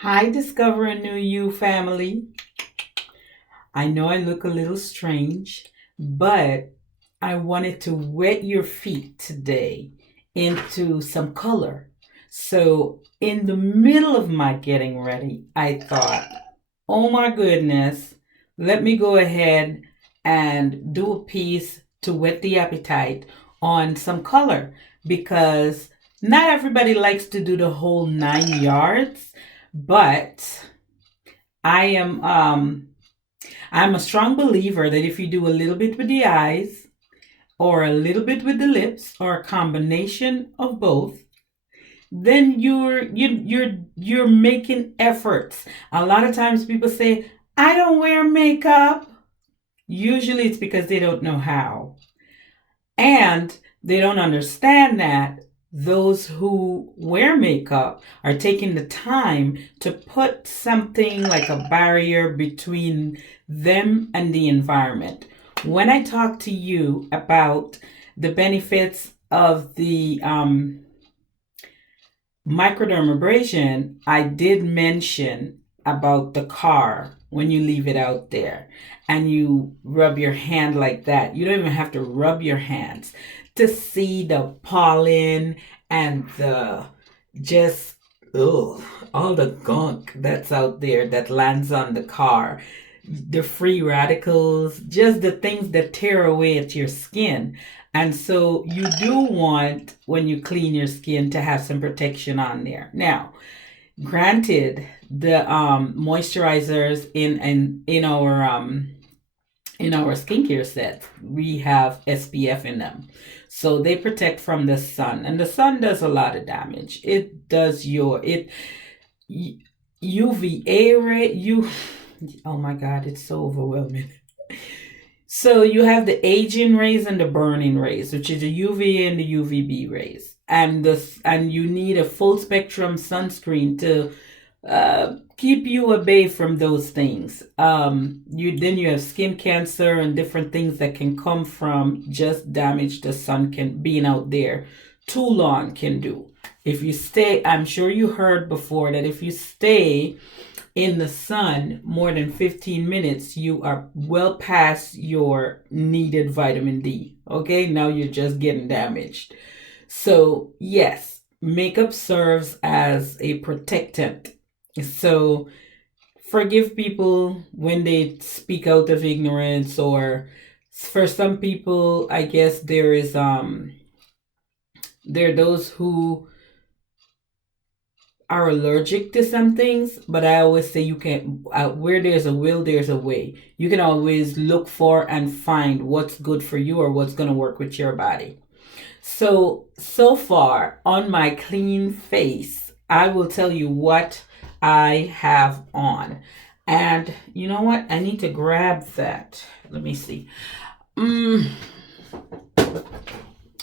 Hi, Discover a New You family. I know I look a little strange, but I wanted to wet your feet today into some color. So, in the middle of my getting ready, I thought, oh my goodness, let me go ahead and do a piece to whet the appetite on some color because not everybody likes to do the whole 9 yards, but I am I'm a strong believer that if you do a little bit with the eyes or a little bit with the lips or a combination of both, then you're making efforts. A lot of times people say, "I don't wear makeup." Usually it's because they don't know how. And they don't understand that those who wear makeup are taking the time to put something like a barrier between them and the environment. When I talk to you about the benefits of the microdermabrasion, I did mention about the car when you leave it out there and you rub your hand like that. You don't even have to rub your hands to see the pollen and the just ugh, all the gunk that's out there that lands on the car, the free radicals, just the things that tear away at your skin. And so you do want, when you clean your skin, to have some protection on there. Now, granted, the moisturizers in our skincare sets, we have SPF in them. So they protect from the sun, and the sun does a lot of damage. It does UVA ray, oh my god, it's so overwhelming. So you have the aging rays and the burning rays, which is the UVA and the UVB rays. And you need a full spectrum sunscreen to keep you away from those things. You have skin cancer and different things that can come from just damage the sun can being out there too long can do. If you stay, I'm sure you heard before that if you stay in the sun more than 15 minutes, you are well past your needed vitamin D. Okay, now you're just getting damaged. So, yes, makeup serves as a protectant. So, forgive people when they speak out of ignorance, or for some people, I guess there are those who are allergic to some things, but I always say you can, where there's a will, there's a way. You can always look for and find what's good for you or what's going to work with your body. So far on my clean face, I will tell you what I have on. And you know what? I need to grab that. Let me see. Mm,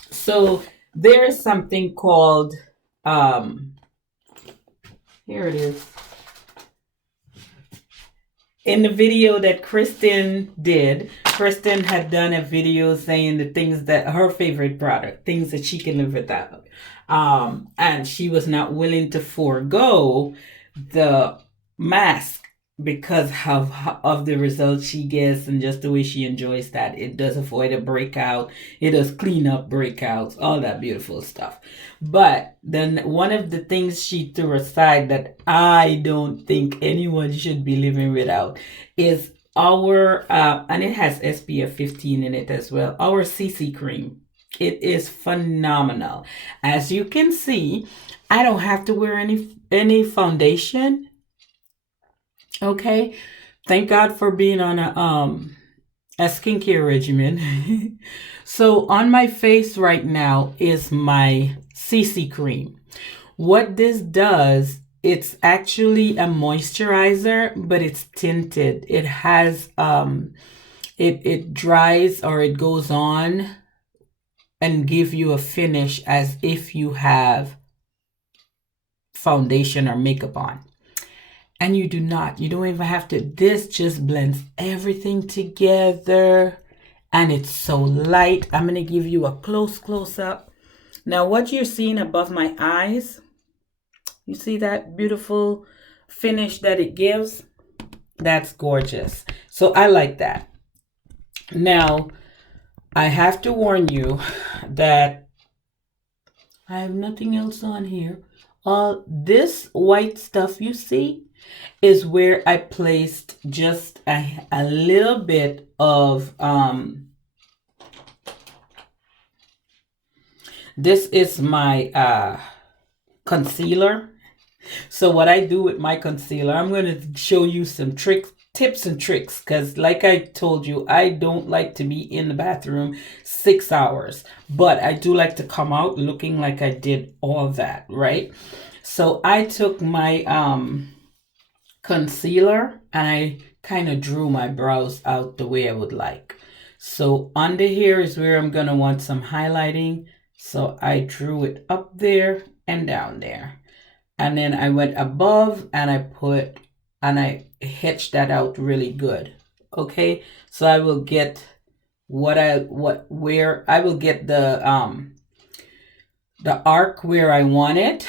so there's something called, um, here it is. In the video that Kristen did, Kristen had done a video saying the things that her favorite product, things that she can live without. And she was not willing to forego the mask because of the results she gets and just the way she enjoys that. It does avoid a breakout. It does clean up breakouts, all that beautiful stuff. But then one of the things she threw aside that I don't think anyone should be living without is our, and it has SPF 15 in it as well, our CC cream. It is phenomenal. As you can see, I don't have to wear any foundation. Okay. Thank God for being on a skincare regimen. So on my face right now is my CC cream. What this does, it's actually a moisturizer, but it's tinted. It has it dries or it goes on and give you a finish as if you have foundation or makeup on. And you do not. You don't even have to. This just blends everything together. And it's so light. I'm going to give you a close up. Now, what you're seeing above my eyes, you see that beautiful finish that it gives, that's gorgeous. So I like that. Now, I have to warn you that I have nothing else on here. This white stuff you see is where I placed just a little bit of, this is my concealer. So what I do with my concealer, I'm going to show you some tips and tricks, because like I told you, I don't like to be in the bathroom 6 hours, but I do like to come out looking like I did all that, right? So I took my concealer and I kind of drew my brows out the way I would like. So under here is where I'm going to want some highlighting. So I drew it up there and down there. And then I went above and I hitched that out really good. Okay, so I will get where I will get the arc where I want it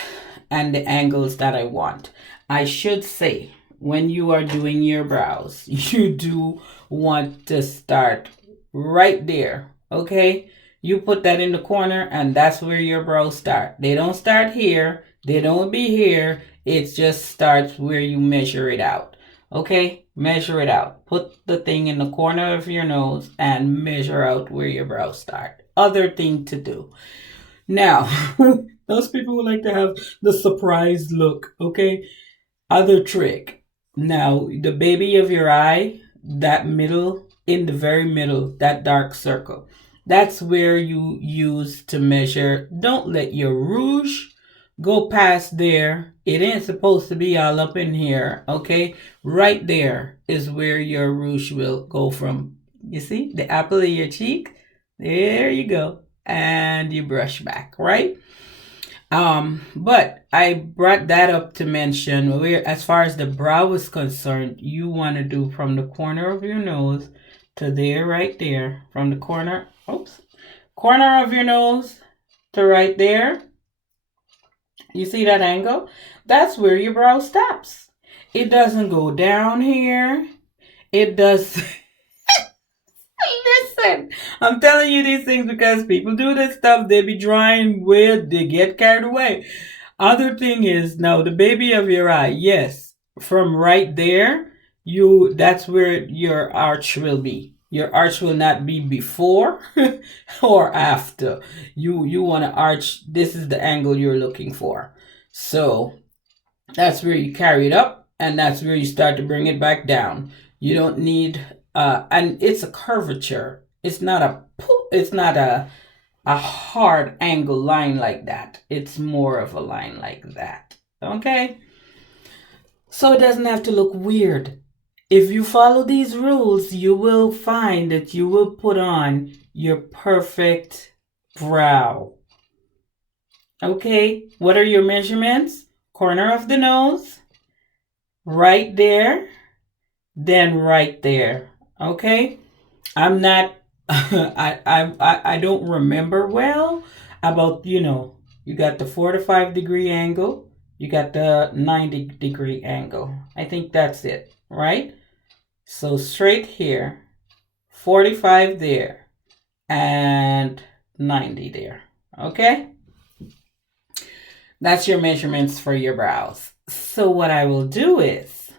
and the angles that I want. I should say, when you are doing your brows, you do want to start right there. Okay, you put that in the corner and that's where your brows start. They don't start here. They don't be here. It just starts where you measure it out. Okay? Measure it out. Put the thing in the corner of your nose and measure out where your brows start. Other thing to do. Now, those people who like to have the surprise look. Okay? Other trick. Now, the baby of your eye, that middle, in the very middle, that dark circle. That's where you use to measure. Don't let your rouge go past there. It ain't supposed to be all up in here, okay? Right there is where your rouge will go from. You see the apple of your cheek? There you go. And you brush back, right? But I brought that up to mention where, as far as the brow is concerned, you want to do from the corner of your nose to there, right there. From the corner of your nose to right there. You see that angle? That's where your brow stops. It doesn't go down here. It does. Listen, I'm telling you these things because people do this stuff. They be drawing weird. They get carried away. Other thing is, now the baby of your eye. Yes, from right there, that's where your arch will be. Your arch will not be before or after. You want to arch. This is the angle you're looking for. So that's where you carry it up, and that's where you start to bring it back down. You don't need, and it's a curvature. It's not a hard angle line like that. It's more of a line like that. Okay? So it doesn't have to look weird. If you follow these rules, you will find that you will put on your perfect brow. Okay, what are your measurements? Corner of the nose, right there, then right there. Okay, I'm not, I don't remember well about, you got the 45-degree angle, you got the 90-degree angle. I think that's it. Right? So straight here, 45 there, and 90 there. Okay? That's your measurements for your brows. So what I will do is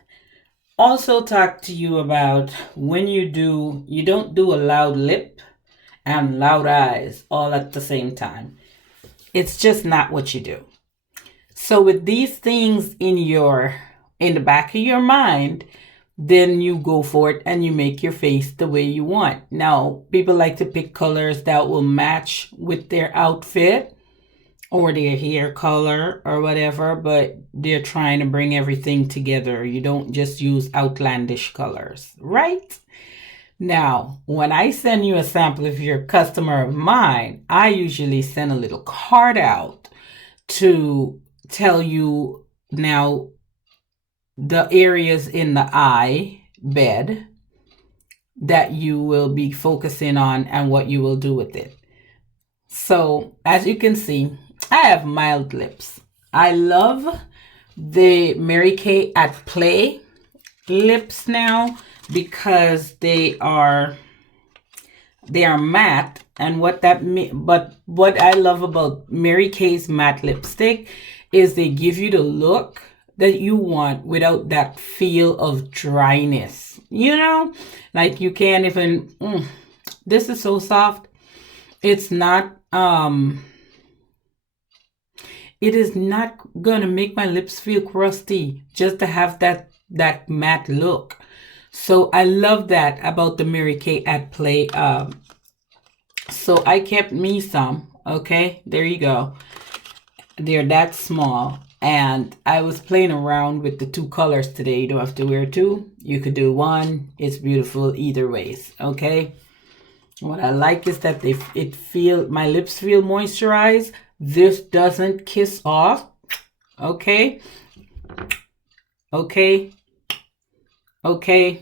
also talk to you about when you don't do a loud lip and loud eyes all at the same time. It's just not what you do. So with these things in the back of your mind, then you go for it and you make your face the way you want. Now, people like to pick colors that will match with their outfit or their hair color or whatever, but they're trying to bring everything together. You don't just use outlandish colors, right? Now, when I send you a sample, if you're a customer of mine, I usually send a little card out to tell you now the areas in the eye bed that you will be focusing on and what you will do with it. So as you can see, I have mild lips. I love the Mary Kay at Play lips now because they are matte. And but what I love about Mary Kay's matte lipstick is they give you the look that you want without that feel of dryness. You know, like you can't even. This is so soft. It's not. It is not gonna make my lips feel crusty just to have that matte look. So I love that about the Mary Kay at Play. So I kept me some. Okay, there you go. They're that small. And I was playing around with the two colors today. You don't have to wear two. You could do one. It's beautiful either ways. Okay. What I like is that my lips feel moisturized. This doesn't kiss off. Okay. Okay. Okay.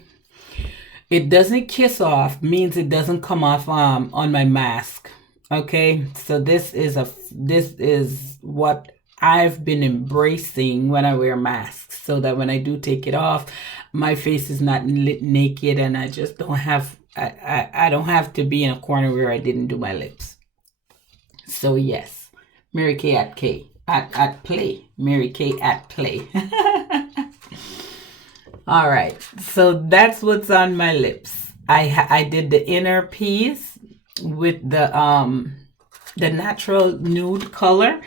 It doesn't kiss off, means it doesn't come off on my mask. Okay. So this is what I've been embracing when I wear masks, so that when I do take it off, my face is not naked, and I just don't have I don't have to be in a corner where I didn't do my lips. So yes, Mary Kay at Play. Mary Kay at Play. All right, so that's what's on my lips. I did the inner piece with the natural nude color,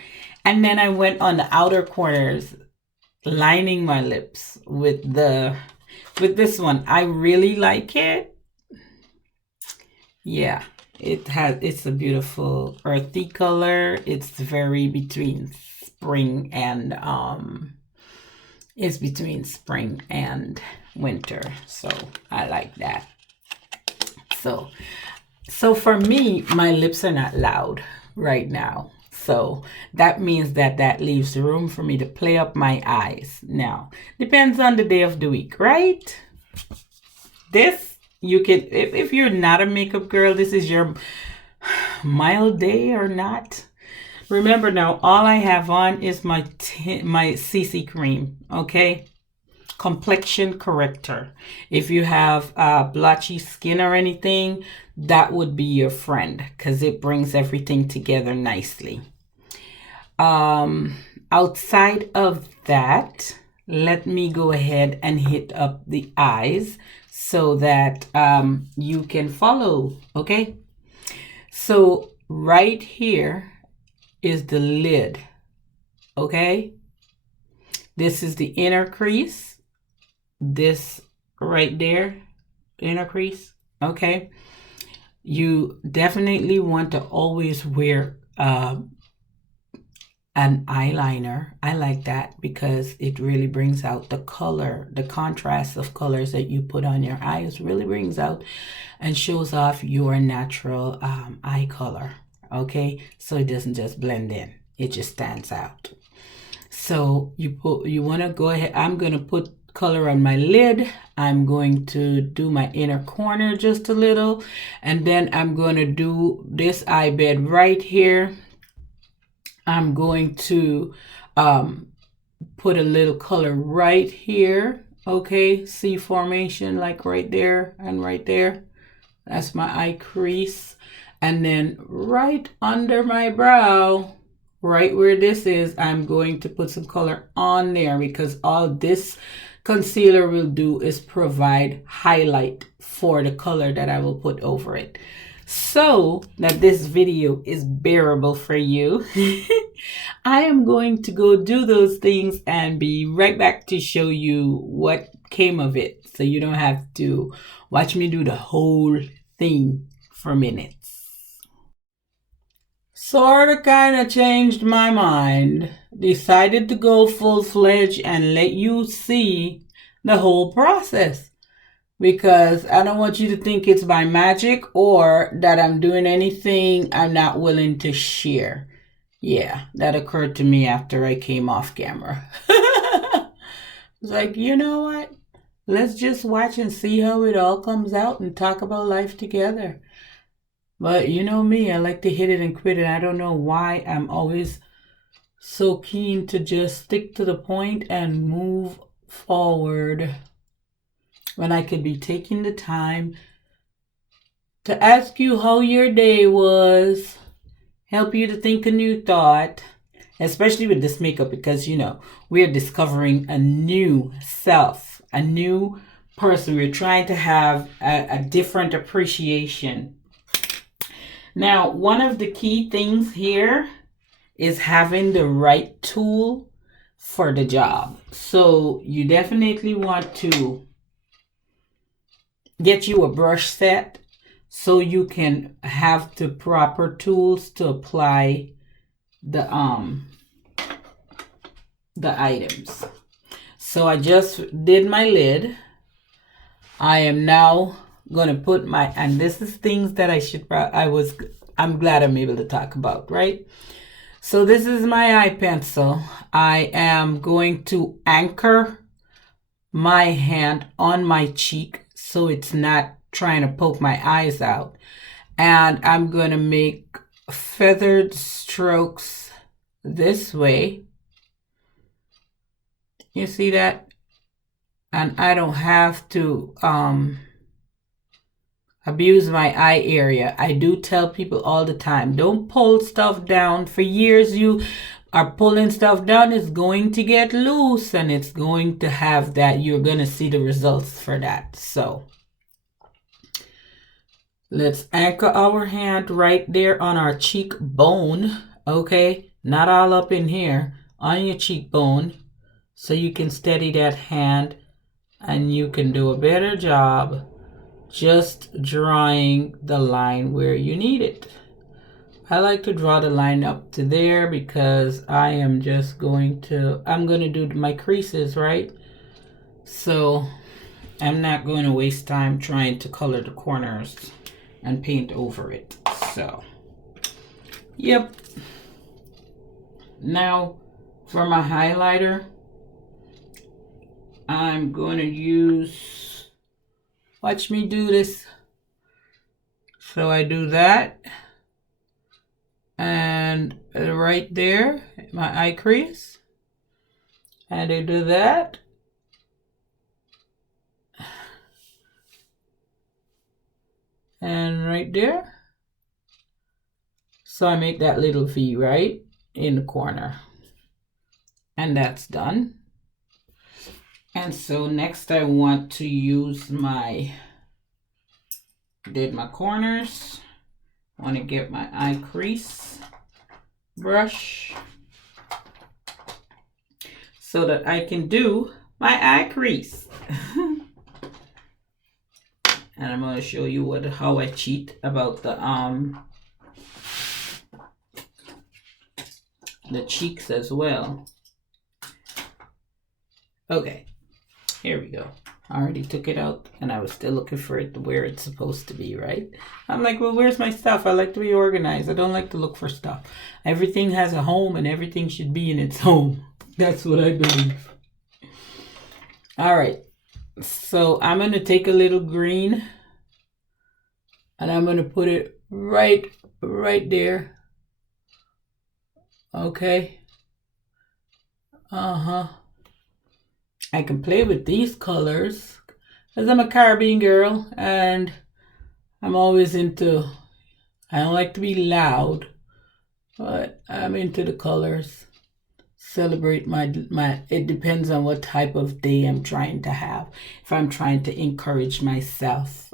and then I went on the outer corners, lining my lips with this one. I really like it. Yeah, it's a beautiful earthy color. It's very between spring and it's between spring and winter. So I like that. So for me, my lips are not loud right now. So that means that leaves room for me to play up my eyes. Now, depends on the day of the week, right? This, you can, if you're not a makeup girl, this is your mild day or not. Remember now, all I have on is my CC cream, okay? Complexion corrector. If you have blotchy skin or anything, that would be your friend because it brings everything together nicely. Outside of that, let me go ahead and hit up the eyes so that you can follow, okay? So right here is the lid, okay? This is the inner crease. This right there, inner crease, okay? You definitely want to always wear an eyeliner. I like that because it really brings out the color, the contrast of colors that you put on your eyes really brings out and shows off your natural eye color, okay? So it doesn't just blend in, it just stands out. So you want to go ahead, I'm going to put color on my lid. I'm going to do my inner corner just a little, and then I'm going to do this eye bed right here. I'm going to put a little color right here, okay? C formation, like right there and right there. That's my eye crease. And then right under my brow, right where this is, I'm going to put some color on there because all this concealer will do is provide highlight for the color that I will put over it, so that this video is bearable for you. I am going to go do those things and be right back to show you what came of it, so you don't have to watch me do the whole thing for minutes. Sort of kind of changed my mind. Decided to go full-fledged and let you see the whole process, because I don't want you to think it's by magic or that I'm doing anything I'm not willing to share. Yeah, that occurred to me after I came off camera. It's like, you know what? Let's just watch and see how it all comes out and talk about life together. But you know me, I like to hit it and quit it. I don't know why I'm always so keen to just stick to the point and move forward when I could be taking the time to ask you how your day was, help you to think a new thought, especially with this makeup, because we're discovering a new self, a new person. We're trying to have a different appreciation. Now, one of the key things here is having the right tool for the job. So you definitely want to get you a brush set so you can have the proper tools to apply the items. So I just did my lid. I am now going to put my, and this is things that I'm glad I'm able to talk about, right? So this is my eye pencil. I am going to anchor my hand on my cheek so it's not trying to poke my eyes out. And I'm going to make feathered strokes this way. You see that? And I don't have to abuse my eye area. I do tell people all the time, don't pull stuff down. For years you are pulling stuff down, it's going to get loose and it's going to have that. You're going to see the results for that. So let's anchor our hand right there on our cheekbone. Okay, not all up in here, on your cheekbone, so you can steady that hand and you can do a better job just drawing the line where you need it. I like to draw the line up to there because I'm going to do my creases, right? So I'm not going to waste time trying to color the corners and paint over it. So, yep. Now for my highlighter, I'm going to use, watch me do this. So I do that. And right there, my eye crease. And I do that. And right there. So I make that little V right in the corner. And that's done. And so next I want to use did my corners. I want to get my eye crease brush so that I can do my eye crease. And I'm going to show you how I cheat about the cheeks as well. Okay, here we go. I already took it out and I was still looking for it where it's supposed to be, right? I'm like, well, where's my stuff? I like to be organized. I don't like to look for stuff. Everything has a home and everything should be in its home. That's what I believe. All right. So I'm going to take a little green and I'm going to put it right there. Okay. I can play with these colors because I'm a Caribbean girl and I don't like to be loud, but I'm into the colors. Celebrate it depends on what type of day I'm trying to have. If I'm trying to encourage myself.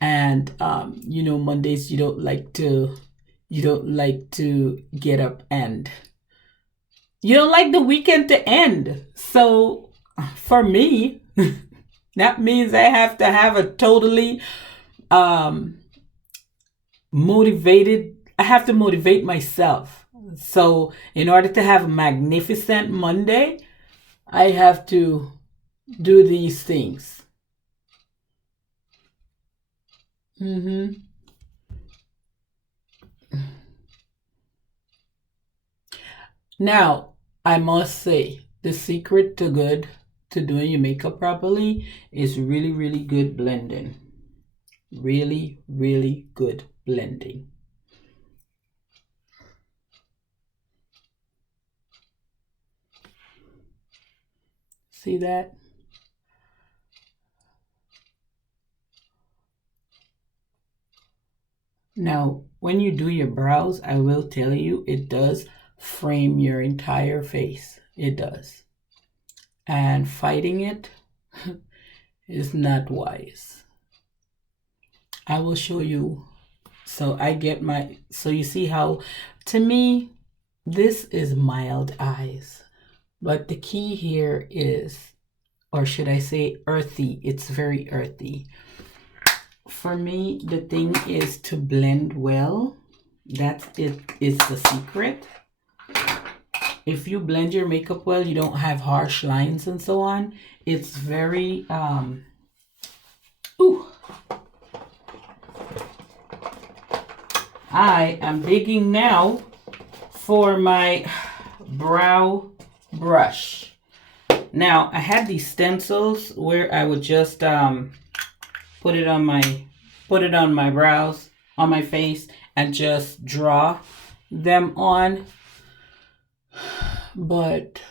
And Mondays you don't like to get up and you don't like the weekend to end. So for me, that means I have to have a totally motivated, I have to motivate myself. So in order to have a magnificent Monday, I have to do these things. Now, I must say, the secret to doing your makeup properly is really, really good blending. Really, really good blending. See that? Now, when you do your brows, I will tell you, it does frame your entire face. It does. And fighting it is not wise. I will show you. So you see how, to me, this is mild eyes. But the key here is, or should I say earthy, it's very earthy. For me, the thing is to blend well. That's it, is the secret. If you blend your makeup well, you don't have harsh lines and so on. It's very, ooh. I am digging now for my brow brush. Now, I had these stencils where I would just put it on my brows, on my face, and just draw them on. But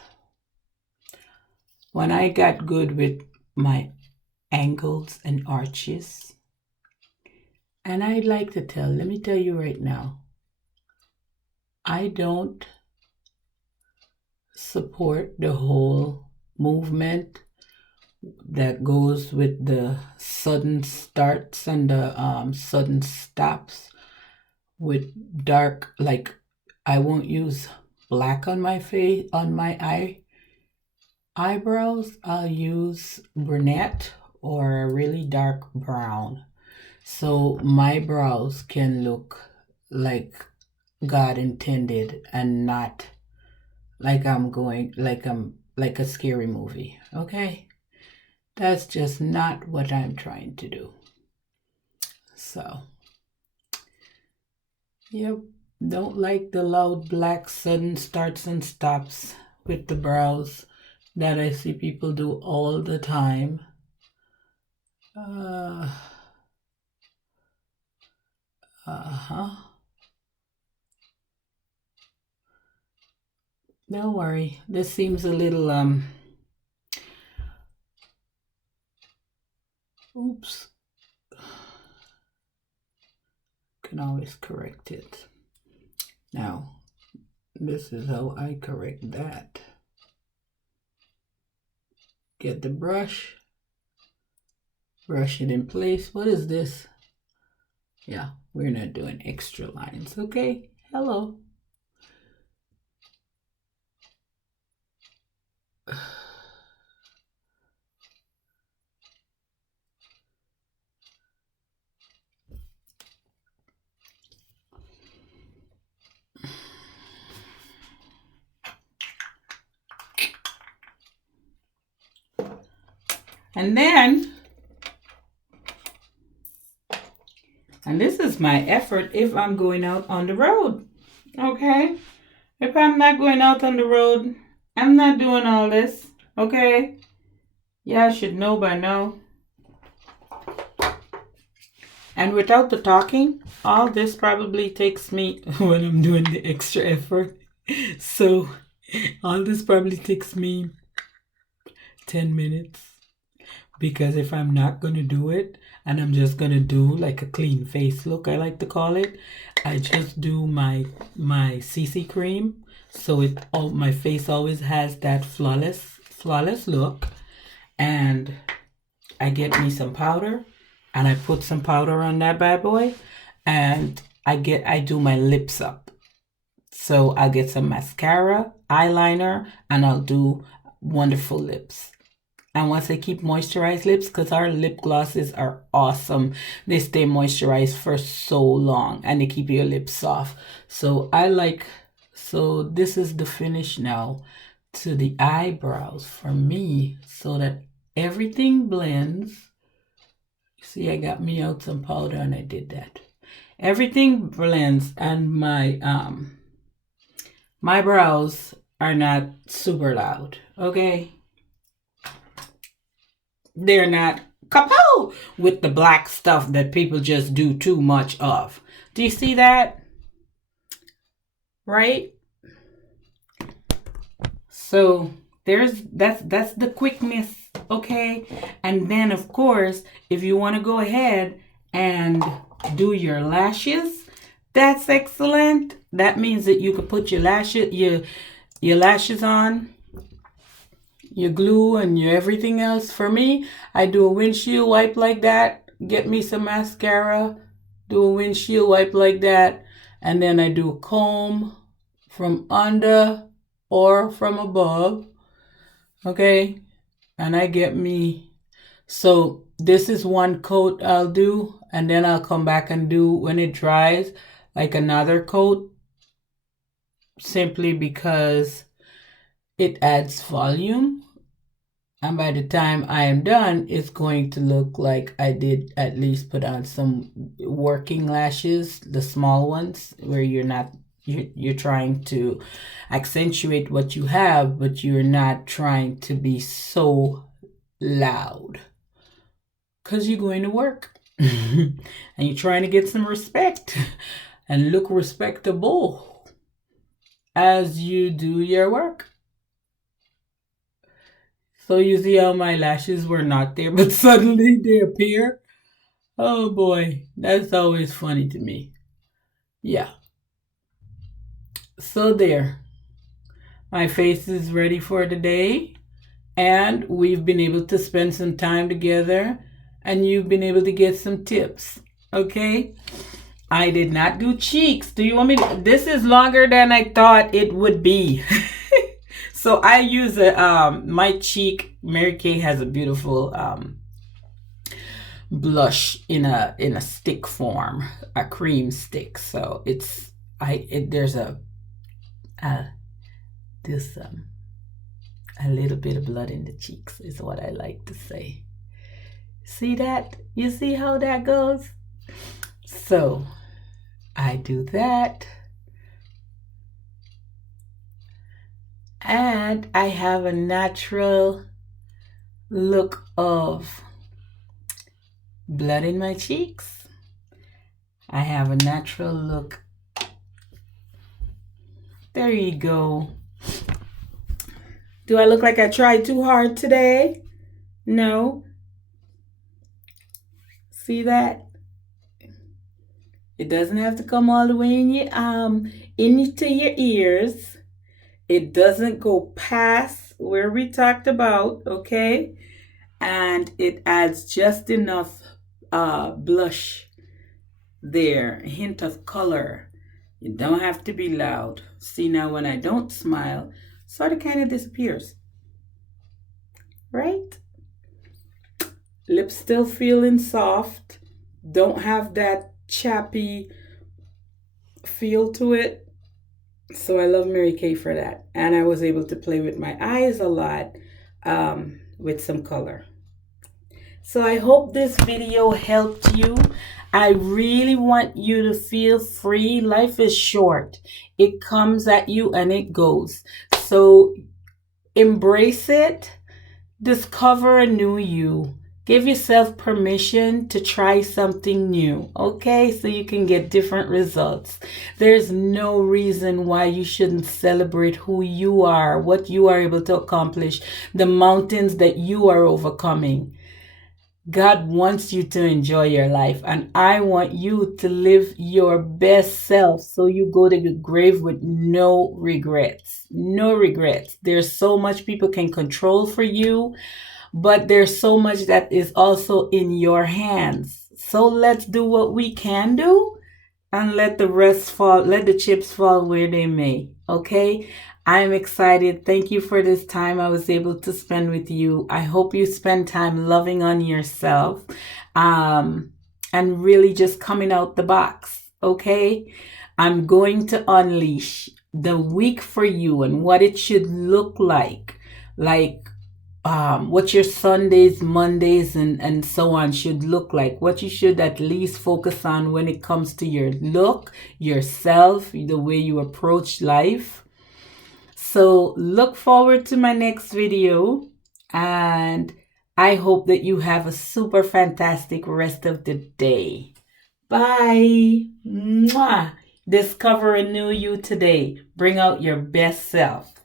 when I got good with my angles and arches, and I'd like to let me tell you right now, I don't support the whole movement that goes with the sudden starts and the sudden stops with dark, like I won't use black on my face, on my eyebrows. I'll use brunette or a really dark brown. So my brows can look like God intended and not like I'm like a scary movie. Okay? That's just not what I'm trying to do. So, yep. Don't like the loud black sudden starts and stops with the brows that I see people do all the time. Don't worry. This seems a little oops. Can always correct it. Now, this is how I correct that. Get the brush. Brush it in place. What is this? Yeah, we're not doing extra lines. Okay, hello. And then, and this is my effort if I'm going out on the road, okay? If I'm not going out on the road, I'm not doing all this, okay? Yeah, I should know by now. And without the talking, all this probably takes me, when I'm doing the extra effort, so all this probably takes me 10 minutes. Because if I'm not going to do it, and I'm just going to do like a clean face look, I like to call it, I just do my CC cream. So my face always has that flawless look. And I get me some powder, and I put some powder on that bad boy, and I do my lips up. So I'll get some mascara, eyeliner, and I'll do wonderful lips. And once I keep moisturized lips, because our lip glosses are awesome. They stay moisturized for so long, and they keep your lips soft. So so this is the finish now to the eyebrows for me, so that everything blends. See, I got me out some powder and I did that. Everything blends, and my brows are not super loud, okay? They're not kapow with the black stuff that people just do too much of. Do you see that? Right? So That's the quickness, okay? And then of course, if you want to go ahead and do your lashes, that's excellent. That means that you could put your lashes on, your glue and your everything else. For me, I do a windshield wipe like that, get me some mascara, do a windshield wipe like that, and then I do a comb from under or from above, okay? And I get me, so this is one coat I'll do, and then I'll come back and do, when it dries, like another coat, simply because it adds volume. And by the time I am done, it's going to look like I did at least put on some working lashes, the small ones, where you're trying to accentuate what you have, but you're not trying to be so loud. Because you're going to work. And you're trying to get some respect and look respectable as you do your work. So you see how my lashes were not there, but suddenly they appear? Oh boy, that's always funny to me. Yeah. So there. My face is ready for the day. And we've been able to spend some time together. And you've been able to get some tips. Okay? I did not do cheeks. Do you want me to? This is longer than I thought it would be. So I use my cheek. Mary Kay has a beautiful blush in a stick form, a cream stick. So there's a little bit of blood in the cheeks is what I like to say. See that? You see how that goes? So I do that. And I have a natural look of blood in my cheeks. I have a natural look. There you go. Do I look like I tried too hard today? No. See that? It doesn't have to come all the way into your ears. It doesn't go past where we talked about, okay? And it adds just enough blush there, a hint of color. You don't have to be loud. See, now when I don't smile, sort of kind of disappears. Right? Lips still feeling soft. Don't have that chappy feel to it. So I love Mary Kay for that. And I was able to play with my eyes a lot with some color. So I hope this video helped you. I really want you to feel free. Life is short. It comes at you and it goes. So embrace it. Discover a new you. Give yourself permission to try something new, okay? So you can get different results. There's no reason why you shouldn't celebrate who you are, what you are able to accomplish, the mountains that you are overcoming. God wants you to enjoy your life, and I want you to live your best self so you go to the grave with no regrets. No regrets. There's so much people can control for you, but there's so much that is also in your hands. So let's do what we can do and let the rest fall, let the chips fall where they may. Okay? I'm excited. Thank you for this time I was able to spend with you. I hope you spend time loving on yourself and really just coming out the box. Okay? I'm going to unleash the week for you and what it should look like what your Sundays, Mondays, and so on should look like. What you should at least focus on when it comes to your look, yourself, the way you approach life. So look forward to my next video. And I hope that you have a super fantastic rest of the day. Bye. Mwah. Discover a new you today. Bring out your best self.